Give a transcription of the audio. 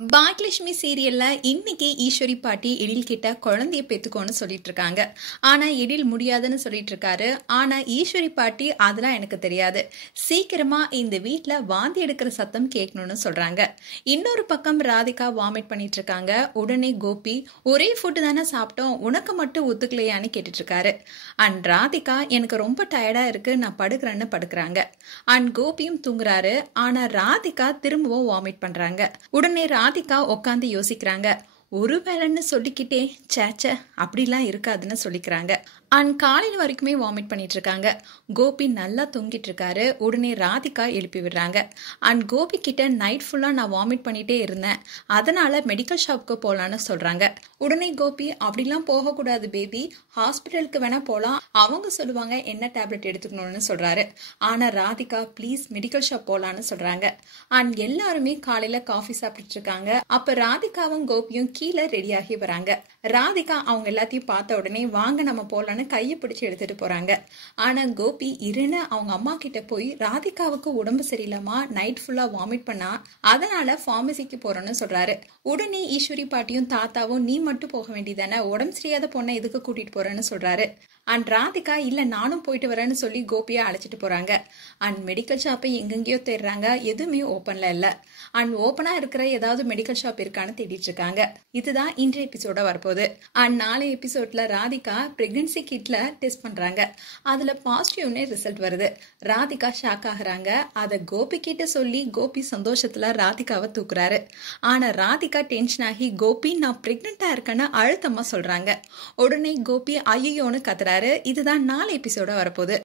பாக்யலட்சுமி சீரியல்ல இன்னைக்கு ஈஸ்வரி பாட்டி எழில் கிட்ட குழந்தைய பெத்துக்கோன்னு சொல்லிட்டு இருக்காங்க. ஆனா எழில் முடியாதுன்னு சொல்லிட்டு இருக்காரு. ஆனா ஈஸ்வரி பாட்டி அதெல்லாம் எனக்கு தெரியாது, சீக்கிரமா இந்த வீட்டுல வாந்தி எடுக்கிற சத்தம் கேட்கணும்னு சொல்றாங்க. இன்னொரு பக்கம் ராதிகா வாமிட் பண்ணிட்டு இருக்காங்க. உடனே கோபி, ஒரே ஃபுட்டு தானே சாப்பிட்டோம், உனக்கு மட்டும் ஒத்துக்கலையான்னு கேட்டுட்டு இருக்காரு. அண்ட் ராதிகா, எனக்கு ரொம்ப டயர்டா இருக்கு, நான் படுக்கிறேன்னு படுக்கிறாங்க. அண்ட் கோபியும் தூங்குறாரு. ஆனா ராதிகா திரும்பவும் வாமிட் பண்றாங்க. உடனே ராதிகா உட்காந்து யோசிக்கிறாங்க. ஒரு வேலைன்னு சொல்லிக்கிட்டே சேச்ச அப்படிலாம் இருக்காதுன்னு சொல்லிக்கிறாங்க. அண்ட் காலையில் வரைக்குமே வாமிட் பண்ணிட்டு இருக்காங்க. கோபி நல்லா தூங்கிட்டு இருக்காரு. உடனே ராதிகா எழுப்பி விடுறாங்க. அண்ட் கோபி கிட்ட நைட் ஃபுல்லா நான் வாமிட் பண்ணிட்டே இருந்தேன், அதனால மெடிக்கல் ஷாப்க்கு போலான்னு சொல்றாங்க. உடனே கோபி, அப்படிலாம் போகக்கூடாது பேபி, ஹாஸ்பிட்டலுக்கு வேணா போலாம், அவங்க சொல்லுவாங்க என்ன டேப்லெட் எடுத்துக்கணும்னு சொல்றாரு. ஆனா ராதிகா, ப்ளீஸ் மெடிக்கல் ஷாப் போலான்னு சொல்றாங்க. அண்ட் எல்லாருமே காலையில காஃபி சாப்பிட்டு இருக்காங்க. அப்ப ராதிகாவும் கோபியும் கீழே ரெடியாகி வராங்க. ராதிகா அவங்க எல்லாத்தையும் பார்த்த உடனே வாங்க நம்ம போலான்னு கையை பிடிச்சு எடுத்துட்டு போறாங்க. ஆனா கோபி இருன்னு அவங்க அம்மா கிட்ட போய், ராதிகாவுக்கு உடம்பு சரியில்லாமா, நைட் ஃபுல்லா வாமிட் பண்ணா, அதனால பார்மசிக்கு போறோம்னு சொல்றாரு. உடனே ஈஸ்வரி பாட்டியும் தாத்தாவும், நீ மட்டும் போக வேண்டியதானே, உடம்பு சரியாத பொண்ணை எதுக்கு கூட்டிட்டு போறேன்னு சொல்றாரு. அண்ட் ராதிகா, இல்ல நானும் போயிட்டு வரேன்னு சொல்லி கோபியா அழைச்சிட்டு போறாங்க. அண்ட் மெடிக்கல் ஷாப்பை எங்கெங்கயோ தேடுறாங்க, எதுவுமே ஓப்பன்ல இல்ல. அண்ட் ஓப்பனா இருக்கிற ஏதாவது மெடிக்கல் ஷாப் இருக்கான்னு தேடிட்டு இருக்காங்க. இதுதான் இன்றைய எபிசோட வரப்போகுது. அண்ட் நாளைய எபிசோட்ல ராதிகா பிரெக்னன்சி கிட்ல டெஸ்ட் பண்றாங்க. அதுல பாசிட்டிவ்னே ரிசல்ட் வருது. ராதிகா ஷாக் ஆகுறாங்க. அதை கோபி கிட்ட சொல்லி கோபி சந்தோஷத்துல ராதிகாவை தூக்குறாரு. ஆனா ராதிகா டென்ஷன் ஆகி, கோபி நான் பிரெக்னெண்டா இருக்கேன்னு அழுத்தமா சொல்றாங்க. உடனே கோபி ஐயோன்னு கத்துறாரு. இதுதான் நாளை எபிசோட வரப்போகுது.